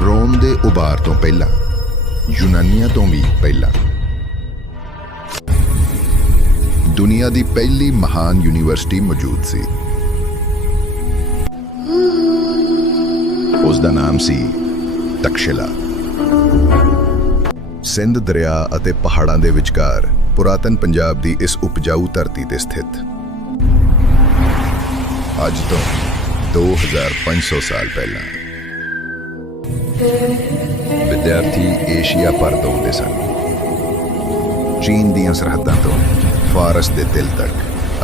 ਰੋਮ ਦੇ ਉਭਾਰ ਤੋਂ ਪਹਿਲਾਂ ਯੂਨਾਨੀਆਂ ਤੋਂ ਵੀ ਪਹਿਲਾਂ ਦੁਨੀਆ ਦੀ ਪਹਿਲੀ ਮਹਾਨ ਯੂਨੀਵਰਸਿਟੀ ਮੌਜੂਦ ਸੀ ਉਸ ਦਾ ਨਾਮ ਸੀ ਤਕਸ਼ਿਲਾ ਸਿੰਧ ਦਰਿਆ ਅਤੇ ਪਹਾੜਾਂ ਦੇ ਵਿਚਕਾਰ ਪੁਰਾਤਨ ਪੰਜਾਬ ਦੀ ਇਸ ਉਪਜਾਊ ਧਰਤੀ ਤੇ ਸਥਿਤ ਅੱਜ ਤੋਂ 2500 ਸਾਲ ਪਹਿਲਾਂ ਵਿਦਿਆਰਥੀ ਏਸ਼ੀਆ ਭਰ ਤੋਂ ਆਉਂਦੇ ਸਨ। ਚੀਨ ਦੀਆਂ ਸਰਹੱਦਾਂ ਤੋਂ ਫਾਰਸ ਦੇ ਦਿਲ ਤੱਕ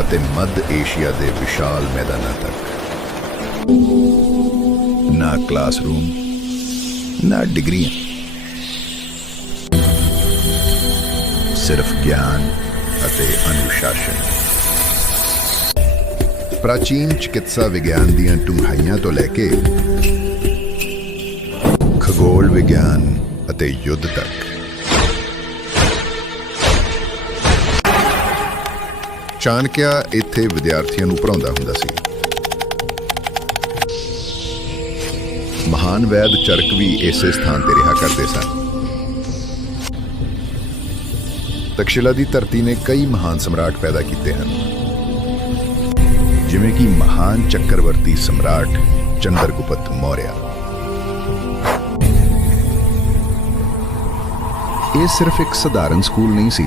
ਅਤੇ ਮੱਧ ਏਸ਼ੀਆ ਦੇ ਵਿਸ਼ਾਲ ਮੈਦਾਨਾਂ ਤੱਕ। ਨਾ ਕਲਾਸਰੂਮ ਨਾ ਡਿਗਰੀਆਂ। ਸਿਰਫ ਗਿਆਨ ਅਤੇ ਅਨੁਸ਼ਾਸਨ। ਪ੍ਰਾਚੀਨ ਚਿਕਿਤਸਾ ਵਿਗਿਆਨ ਦੀਆਂ ਡੂੰਘਾਈਆਂ ਤੋਂ ਲੈ ਕੇ ਵਿਗਿਆਨ ਅਤੇ ਯੁੱਧ ਤੱਕ। ਚਾਣਕਿਆ ਇੱਥੇ ਵਿਦਿਆਰਥੀਆਂ ਨੂੰ ਪੜਾਉਂਦਾ ਹੁੰਦਾ ਸੀ। ਮਹਾਨ ਵੈਦ ਚਰਕ ਵੀ ਇਸੇ ਸਥਾਨ ਤੇ ਰਿਹਾ ਕਰਦੇ ਸਨ। ਤਕਸ਼ਿਲਾ ਦੀ ਧਰਤੀ ਨੇ ਕਈ ਮਹਾਨ ਸਮਰਾਟ ਪੈਦਾ ਕੀਤੇ ਹਨ। ਜਿਵੇਂ ਕਿ ਮਹਾਨ ਚੱਕਰਵਰਤੀ ਸਮਰਾਟ ਚੰਦਰਗੁਪਤ ਮੌਰਿਆ। ਇਹ ਸਿਰਫ ਇੱਕ ਸਧਾਰਨ ਸਕੂਲ ਨਹੀਂ ਸੀ,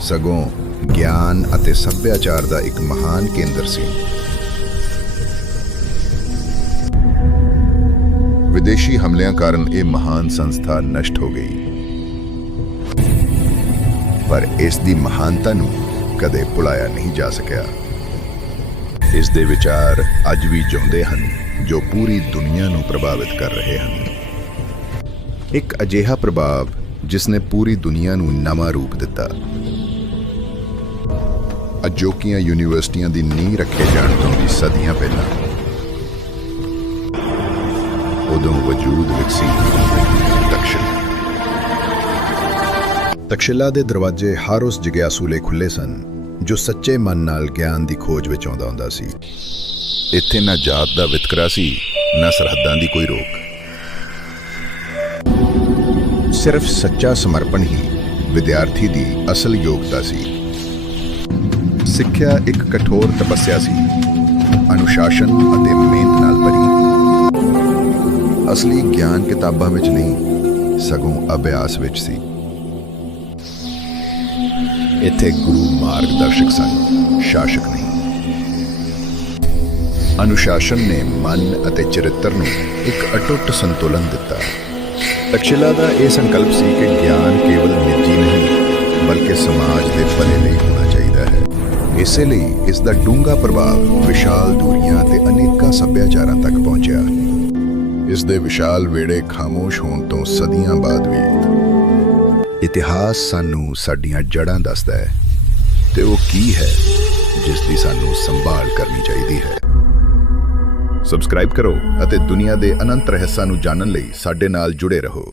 ਸਗੋਂ ਗਿਆਨ ਅਤੇ ਸੱਭਿਆਚਾਰ ਦਾ ਇੱਕ ਮਹਾਨ ਕੇਂਦਰ ਸੀ। ਵਿਦੇਸ਼ੀ ਹਮਲਿਆਂ ਕਾਰਨ ਇਹ ਮਹਾਨ ਸੰਸਥਾ ਨਸ਼ਟ ਹੋ ਗਈ। ਪਰ ਇਸ ਦੀ ਮਹਾਨਤਾ ਨੂੰ ਕਦੇ ਭੁਲਾਇਆ ਨਹੀਂ ਜਾ ਸਕਿਆ। ਇਸ ਦੇ ਵਿਚਾਰ ਅੱਜ ਵੀ ਜਿਉਂਦੇ ਹਨ, ਜੋ ਪੂਰੀ ਦੁਨੀਆ ਨੂੰ ਪ੍ਰਭਾਵਿਤ ਕਰ ਰਹੇ ਹਨ। ਇੱਕ ਅਜਿਹਾ ਪ੍ਰਭਾਵ ਜਿਸ ਨੇ ਪੂਰੀ ਦੁਨੀਆ ਨੂੰ ਨਵਾਂ ਰੂਪ ਦਿੱਤਾ। ਅਜੋਕੀਆਂ ਯੂਨੀਵਰਸਿਟੀਆਂ ਦੀ ਨੀਂਹ ਰੱਖੇ ਜਾਣ ਤੋਂ ਵੀ ਸਦੀਆਂ ਪਹਿਲਾਂ, ਉਦੋਂ ਵਜੂਦ ਵਿੱਚ ਸੀ ਤਕਸ਼ਿਲਾ। ਦੇ ਦਰਵਾਜ਼ੇ ਹਰ ਉਸ ਜਿਗਿਆਸੂ ਲਈ ਖੁੱਲੇ ਸਨ, ਜੋ ਸੱਚੇ ਮਨ ਨਾਲ ਗਿਆਨ ਦੀ ਖੋਜ ਵਿੱਚ ਆਉਂਦਾ ਹੁੰਦਾ ਸੀ। ਇੱਥੇ ਨਾ ਜਾਤ ਦਾ ਵਿਤਕਰਾ ਸੀ, ਨਾ ਸਰਹੱਦਾਂ ਦੀ ਕੋਈ ਰੋਕ। ਸਿਰਫ ਸੱਚਾ ਸਮਰਪਣ ਹੀ ਵਿਦਿਆਰਥੀ ਦੀ ਅਸਲ ਯੋਗਤਾ ਸੀ। ਸਿੱਖਿਆ ਇੱਕ ਕਠੋਰ ਤਪੱਸਿਆ ਸੀ। ਅਨੁਸ਼ਾਸਨ ਅਤੇ ਮਿਹਨਤ ਨਾਲ ਭਰੀ। ਅਸਲੀ ਗਿਆਨ ਕਿਤਾਬਾਂ ਵਿੱਚ ਨਹੀਂ, ਸਗੋਂ ਅਭਿਆਸ ਵਿੱਚ ਸੀ। ਇੱਥੇ ਗੁਰੂ ਮਾਰਗਦਰਸ਼ਕ ਸਨ, ਸ਼ਾਸਕ ਨਹੀਂ। ਅਨੁਸ਼ਾਸਨ ਨੇ ਮਨ ਅਤੇ ਚਰਿੱਤਰ ਨੂੰ ਇੱਕ ਅਟੁੱਟ ਸੰਤੁਲਨ ਦਿੱਤਾ। ਤਕਸ਼ਿਲਾ ਦਾ ਇਹ ਸੰਕਲਪ ਸੀ ਕਿ ਗਿਆਨ ਕੇਵਲ ਨਿੱਜੀ ਨਹੀਂ, ਬਲਕਿ ਸਮਾਜ ਦੇ ਭਲੇ ਲਈ ਹੋਣਾ ਚਾਹੀਦਾ ਹੈ। ਇਸੇ ਲਈ ਇਸ ਦਾ ਡੂੰਘਾ ਪ੍ਰਭਾਵ ਵਿਸ਼ਾਲ ਦੂਰੀਆਂ ਤੇ ਅਨੇਕਾਂ ਸੱਭਿਆਚਾਰਾਂ ਤੱਕ ਪਹੁੰਚਿਆ। ਇਸ ਦੇ ਵਿਸ਼ਾਲ ਵੇੜੇ ਖਾਮੋਸ਼ ਹੋਣ ਤੋਂ ਸਦੀਆਂ ਬਾਅਦ ਵੀ ਇਤਿਹਾਸ ਸਾਨੂੰ ਸਾਡੀਆਂ ਜੜ੍ਹਾਂ ਦੱਸਦਾ ਹੈ ਤੇ ਉਹ ਕੀ ਹੈ ਜਿਸ ਦੀ ਸਾਨੂੰ ਸੰਭਾਲ ਕਰਨੀ ਚਾਹੀਦੀ ਹੈ। ਸਬਸਕ੍ਰਾਈਬ ਕਰੋ ਅਤੇ ਦੁਨੀਆ ਦੇ ਅਨੰਤ ਰਹੱਸਾਂ ਨੂੰ ਜਾਣਨ ਲਈ ਸਾਡੇ ਨਾਲ ਜੁੜੇ ਰਹੋ।